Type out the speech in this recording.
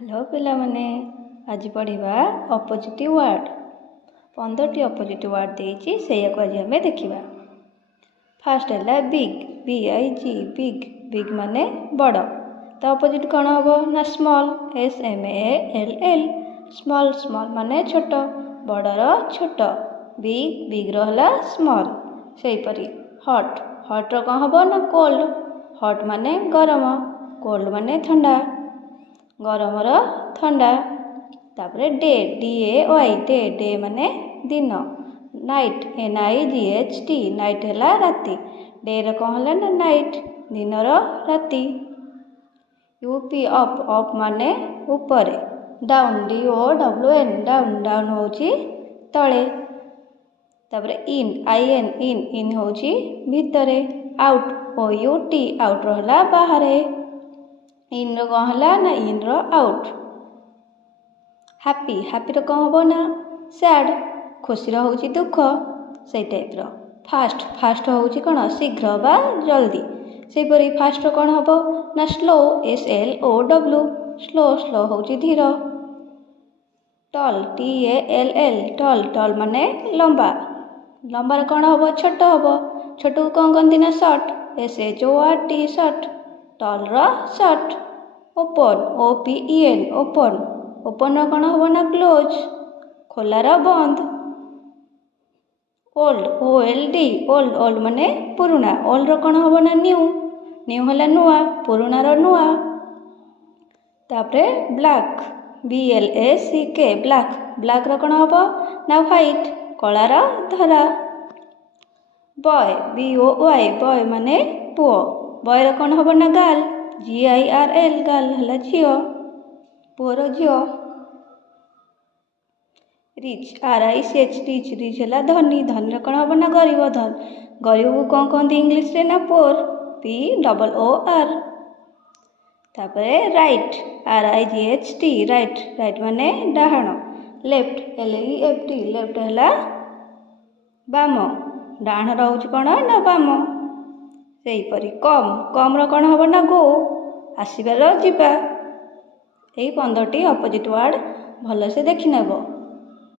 Hello पिला माने आज पढ़िबा अपोजिटिव वर्ड 15टी अपोजिटिव वर्ड देइछि सेया को आज हमें देखिबा। फर्स्ट है बिग BIG बिग बिग माने बड़ तो अपोजिट कौन हबो ना स्मॉल SMALL स्मॉल स्मॉल माने छोट बड़र छोट बिग बिग रहला स्मॉल सेही परी हॉट हॉट रो कौन हबो ना कोल्ड हॉट माने गरम कोल्ड माने ठंडा गरमर ठंडा तापरे डे DAY डे डे माने दिन नाइट NIGHT नाइट है राति डे रो कौन है ना नाइट दिनर राति UP अप अप माने ऊपर डाउन DOWN डाउन डाउन होची तले तापरे इन IN इन होची भितरे आउट OUT आउट रहला बाहरे इन रो कौन है ना इन रो आउट हैप्पी हैप्पी रो कौन हबो ना सैड खुशी रो होची दुख से टाइप रो फास्ट फास्ट होची कौन शीघ्र बा जल्दी से परी फास्ट रो कौन हबो ना स्लो SLOW स्लो स्लो होची धीर टल TALL टल टल माने लंबा लंबा रो कौन हबो छोट हबो छोट को कौन कहंती ना शॉर्ट SHORT शॉर्ट टल रो short open OPEN open open रो कौन हबो ना क्लोज खोला रो बंद ओल्ड OLD ओल्ड ओल्ड माने पुराना ओल्ड रो कौन हबो ना न्यू न्यू हला नुआ पुराना रो नुआ तापरे ब्लैक BLACK ब्लैक ब्लैक रो कौन हबो ना व्हाइट कला रो धरा बॉय BOY बॉय माने पुओ बॉय रो कौन हबो ना गर्ल GIRL गर्ल हला झियो पुओर झियो रिच RICH रिच रिच हला धनी धनी रो कौन हबो ना गरीब धन गरीब को कौन कहंती इंग्लिश रे ना पोर POOR तापरे राइट RIGHT राइट राइट माने डाहाण लेफ्ट LEFT लेफ्ट हला बाम डाहाण रहउछ कौन ना बाम सेही परी कम कम रो कौन हबो ना गो आसीबार जिबा एई 15टी अपोजिट वर्ड भल से देखि नेबो।